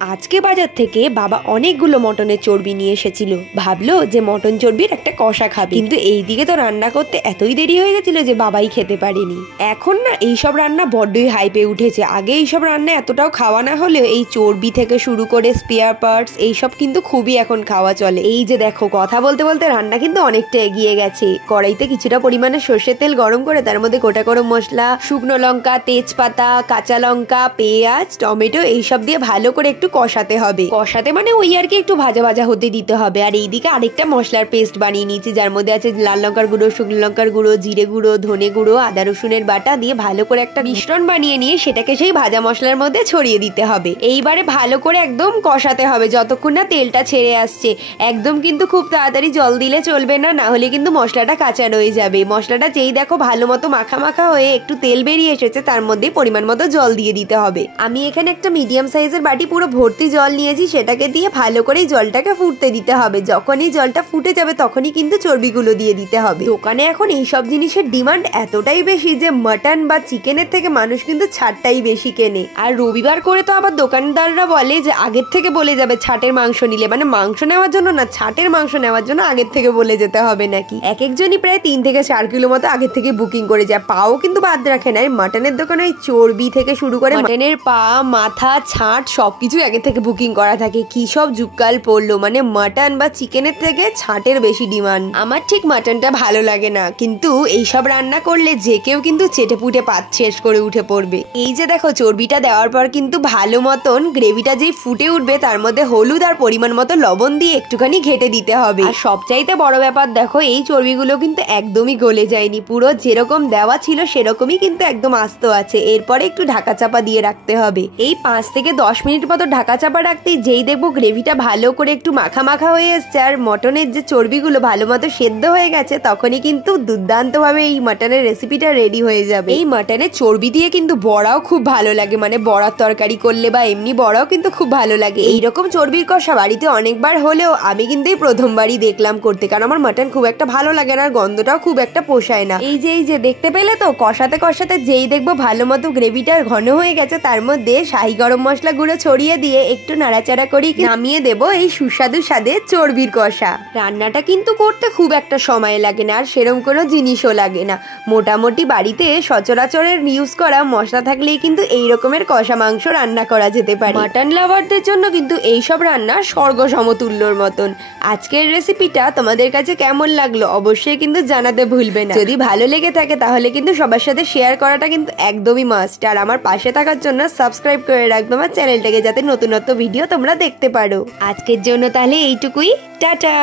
আজকে বাজার থেকে বাবা অনেকগুলো মটনের চর্বি নিয়ে এসেছিল। ভাবলো যে মটন চর্বির একটা কষা খাবে, কিন্তু এইদিকে তো রান্না করতে এতই দেরি হয়ে গেছিল যে বাবাই খেতে পারেনি। এখন না এইসব রান্না বড্ডই হাইপে উঠেছে। আগে এইসব রান্না এতটাও খাওয়া না হলেও এই চর্বি থেকে শুরু করে স্পেয়ার পার্টস এইসব কিন্তু খুবই এখন খাওয়া চলে। এই যে দেখো, কথা বলতে বলতে রান্না কিন্তু অনেকটা এগিয়ে গেছে। কড়াইতে কিছুটা পরিমাণে সর্ষের তেল গরম করে তার মধ্যে গোটা গরম মশলা, শুকনো লঙ্কা, তেজপাতা, কাঁচা লঙ্কা, পেঁয়াজ, টমেটো এইসব দিয়ে ভালো করে একটু কষাতে হবে। কষাতে মানে ওই আর কি একটু ভাজা ভাজা হতে দিতে হবে। আর এইদিকে আরেকটা মশলার পেস্ট বানিয়ে নিয়েছি, যার মধ্যে আছে লাল লঙ্কার গুঁড়ো, শুকনো লঙ্কার গুঁড়ো, জিরে গুঁড়ো, ধনে গুঁড়ো, আদা রসুনের বাটা দিয়ে ভালো করে একটা মিশ্রণ বানিয়ে নিয়ে সেটাকে সেই ভাজা মশলার মধ্যে ছড়িয়ে দিতে হবে। এইবারে ভালো করে একদম কষাতে হবে যতক্ষণ না তেলটা ছেড়ে আসছে। একদম কিন্তু খুব তাড়াতাড়ি জল দিলে চলবে না, না হলে কিন্তু মশলাটা কাঁচা রয়ে যাবে। মশলাটা যেই দেখো ভালো মতো মাখা মাখা হয়ে একটু তেল বেরিয়ে এসেছে, তার মধ্যে পরিমাণ মতো জল দিয়ে দিতে হবে। আমি এখানে একটা মিডিয়াম সাইজের বাটি পুরো ভর্তি জল নিয়েছি, সেটাকে দিয়ে ভালো করে জলটাকে ফুটতে দিতে হবে। যখনই জলটা ফুটে যাবে তখনই কিন্তু চর্বিগুলো দিয়ে দিতে হবে। দোকানে এখন এইসব জিনিসের ডিমান্ড এতটাই বেশি যে মাটন বা চিকেনের থেকে মানুষ কিন্তু ছাড়টাই বেশি কেনে। আর রবিবার করে তো আবার দোকানদাররা বলে যে আগের থেকে বলে যাবে ছাটের মাংস নিলে, মানে মাংস নেওয়ার জন্য না, ছাটের মাংস নেওয়ার জন্য আগের থেকে বলে যেতে হবে নাকি। এক একজনই প্রায় 3 থেকে 4 কিলো মতো আগের থেকে বুকিং করে যায়। পাও কিন্তু বাদ রাখে না। মাটনের দোকানে ওই চর্বি থেকে শুরু করে মাটনের পা, মাথা, ছাট সবকিছু আগে থেকে বুকিং করা থাকে। কি সব যুগকাল পড়লো, মানে মাটন বা চিকেনের থেকে ছাটের বেশি ডিমান্ড। আমার ঠিক মাটনটা ভালো লাগে না, কিন্তু এইসব রান্না করলে যে কেউ কিন্তু চেটে পুটে পাত শেষ করে উঠে পড়বে। এই যে দেখো, চর্বিটা দেওয়ার পর কিন্তু ভালো মতন গ্রেভিটা যেই ফুটে উঠবে তার মধ্যে হলুদ আর পরিমাণ মতো লবণ দিয়ে একটুখানি ঘেটে দিতে হবে। আর সবচাইতে বড় ব্যাপার দেখো, এই চর্বিগুলো কিন্তু একদমই গলে যায়নি, পুরো যেরকম দেওয়া ছিল সেরকমই কিন্তু একদম আস্ত আছে। এরপরে একটু ঢাকা চাপা দিয়ে রাখতে হবে। এই 5 থেকে 10 মিনিট মতো ঢাকা চাপা রাখতেই যেই দেখবো গ্রেভিটা ভালো করে একটু মাখা মাখা হয়ে এসছে আর মটনের যে চর্বিগুলো ভালো মতো সেদ্ধ হয়ে গেছে, তখনই কিন্তু দুর্দান্ত ভাবে এই মটনের রেসিপিটা রেডি হয়ে যাবে। এই মটনের চর্বি দিয়ে কিন্তু বড়াও খুব ভালো লাগে, মানে বড়ার তরকারি করলে বা এমনি বড়াও কিন্তু খুব ভালো লাগে। এইরকম চর্বির কষা বাড়িতে অনেকবার হলেও আমি কিন্তু এই প্রথমবারই দেখলাম করতে, কারণ আমার মটন খুব একটা ভালো লাগে না আর গন্ধটাও খুব একটা পোষায় না। এই যে দেখতে পেলে তো, কষাতে কষাতে যেই দেখবো ভালো মতো গ্রেভিটা ঘন হয়ে গেছে, তার মধ্যে শাহি গরম মশলা গুঁড়ো ছড়িয়ে দিয়ে একটু নাড়াচাড়া করে নামিয়ে দেবো এই সুস্বাদু স্বাদের চর্বির কষা। রান্নাটা কিন্তু করতে খুব একটা সময় লাগে না আর সেরকম কোনো জিনিসও লাগে না। মোটামুটি বাড়িতে সচরাচরের ইউজ করা মশলা থাকলেই কিন্তু এই রকমের কষা মাংস রান্না করা যেতে পারে। মাটন লাভারদের জন্য কিন্তু এইসব রান্না স্বর্গ সমতুল্যর মতন। আজকের রেসিপিটা তোমাদের কাছে কেমন লাগলো অবশ্যই কিন্তু জানাতে ভুলবে না। যদি ভালো লেগে থাকে তাহলে কিন্তু সবার সাথে শেয়ার করাটা কিন্তু একদমই মাস্ট। আর আমার পাশে থাকার জন্য সাবস্ক্রাইব করে রাখবে আমার চ্যানেলটাকে, যাতে নতুন নতুন ভিডিও তোমরা দেখতে পারো। আজকের জন্য তাহলে এইটুকুই, টাটা।